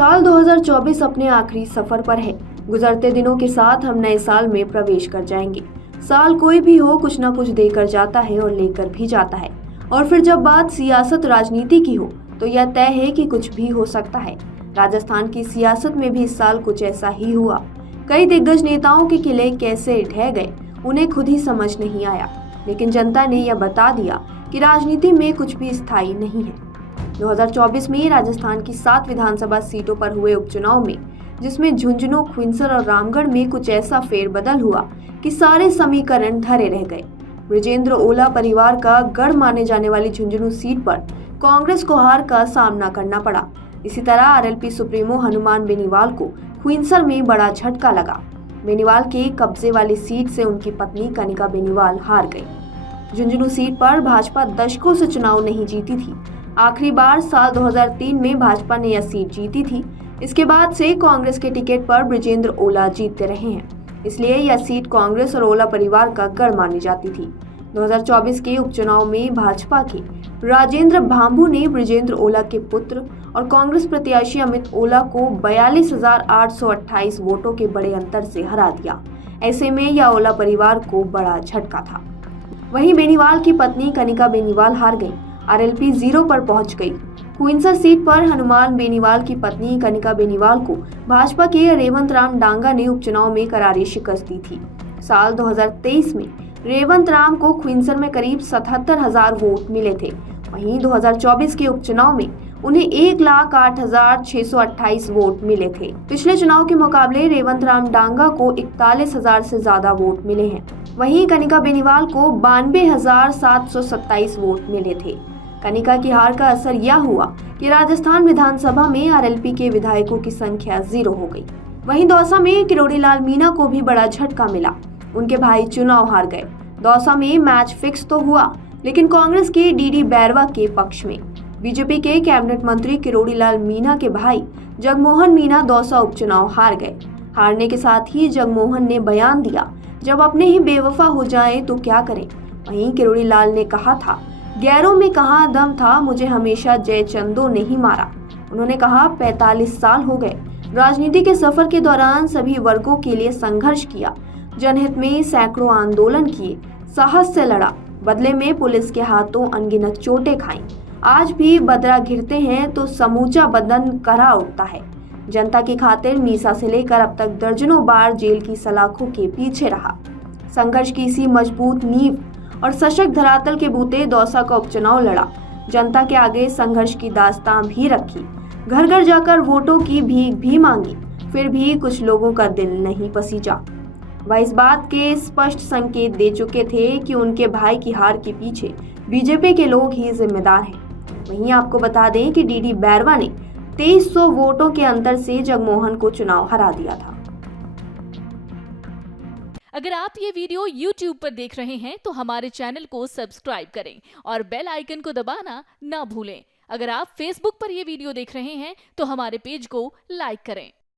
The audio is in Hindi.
साल 2024 अपने आखिरी सफर पर है। गुजरते दिनों के साथ हम नए साल में प्रवेश कर जाएंगे। साल कोई भी हो, कुछ ना कुछ देकर जाता है और लेकर भी जाता है। और फिर जब बात सियासत राजनीति की हो तो यह तय है कि कुछ भी हो सकता है। राजस्थान की सियासत में भी इस साल कुछ ऐसा ही हुआ। कई दिग्गज नेताओं के किले कैसे ढह गए उन्हें खुद ही समझ नहीं आया, लेकिन जनता ने यह बता दिया कि राजनीति में कुछ भी स्थायी नहीं है। 2024 में राजस्थान की 7 विधानसभा सीटों पर हुए उपचुनाव में, जिसमें झुंझुनू, खिंवसर और रामगढ़ में कुछ ऐसा फेरबदल हुआ कि सारे समीकरण धरे रह गए। बृजेंद्र ओला परिवार का गढ़ माने जाने वाली झुंझुनू सीट पर कांग्रेस को हार का सामना करना पड़ा। इसी तरह आरएलपी सुप्रीमो हनुमान बेनीवाल को खिंवसर में बड़ा झटका लगा। बेनीवाल के कब्जे वाली सीट से उनकी पत्नी कनिका बेनीवाल हार गई। झुंझुनू सीट पर भाजपा दशकों से चुनाव नहीं जीती थी। आखिरी बार साल 2003 में भाजपा ने यह सीट जीती थी। इसके बाद से कांग्रेस के टिकट पर बृजेंद्र ओला जीतते रहे हैं, इसलिए यह सीट कांग्रेस और ओला परिवार का गढ़ मानी जाती थी। 2024 के उपचुनाव में भाजपा के राजेंद्र भांभू ने बृजेंद्र ओला के पुत्र और कांग्रेस प्रत्याशी अमित ओला को 42,828 वोटों के बड़े अंतर से हरा दिया। ऐसे में यह ओला परिवार को बड़ा झटका था। वहीं बेनीवाल की पत्नी कनिका बेनीवाल हार गई, आरएलपी 0 पर पहुंच गई। खिंवसर सीट पर हनुमान बेनीवाल की पत्नी कनिका बेनीवाल को भाजपा के रेवंत राम डांगा ने उपचुनाव में करारी शिकस्त दी थी। साल 2023 में रेवंत राम को खिंवसर में करीब 77,000 वोट मिले थे। वहीं 2024 के उपचुनाव में उन्हें 1,08,628 वोट मिले थे। पिछले चुनाव के मुकाबले रेवंत राम डांगा को 41,000 से ज्यादा वोट मिले हैं। वहीं कनिका बेनीवाल को 92,727 वोट मिले थे। कनिका की हार का असर यह हुआ कि राजस्थान विधानसभा में आरएलपी के विधायकों की संख्या 0 हो गई। वहीं दौसा में किरोड़ी लाल मीणा को भी बड़ा झटका मिला। उनके भाई चुनाव हार गए। दौसा में मैच फिक्स तो हुआ, लेकिन कांग्रेस के डीडी बैरवा के पक्ष में। बीजेपी के कैबिनेट मंत्री किरोड़ी लाल मीणा के भाई जगमोहन मीणा दौसा उपचुनाव हार गए। हारने के साथ ही जगमोहन ने बयान दिया, जब अपने ही बेवफा हो जाए तो क्या करें। वहीं किरोड़ी लाल ने कहा था, गैरों में कहाँ दम था, मुझे हमेशा जयचंदो ने ही मारा। उन्होंने कहा, 45 साल हो गए, राजनीति के सफर के दौरान सभी वर्गों के लिए संघर्ष किया, जनहित में सैकड़ों आंदोलन किए, साहस से लड़ा, बदले में पुलिस के हाथों अनगिनत चोटें खाई। आज भी बदरा घिरते हैं तो समूचा बदन करा उठता है। जनता की खातिर मीसा से लेकर अब तक दर्जनों बार जेल की सलाखों के पीछे रहा। संघर्ष की इसी मजबूत नींव और सशक्त धरातल के बूते दौसा का उपचुनाव लड़ा। जनता के आगे संघर्ष की दास्तां भी रखी, घर घर जाकर वोटों की भीख भी मांगी, फिर भी कुछ लोगों का दिल नहीं पसीजा। वह इस बात के स्पष्ट संकेत दे चुके थे कि उनके भाई की हार के पीछे बीजेपी के लोग ही जिम्मेदार हैं। वहीं आपको बता दें कि डीडी बैरवा ने 2300 वोटों के अंतर से जगमोहन को चुनाव हरा दिया था। अगर आप ये वीडियो YouTube पर देख रहे हैं तो हमारे चैनल को सब्सक्राइब करें और बेल आइकन को दबाना ना भूलें। अगर आप Facebook पर ये वीडियो देख रहे हैं तो हमारे पेज को लाइक करें।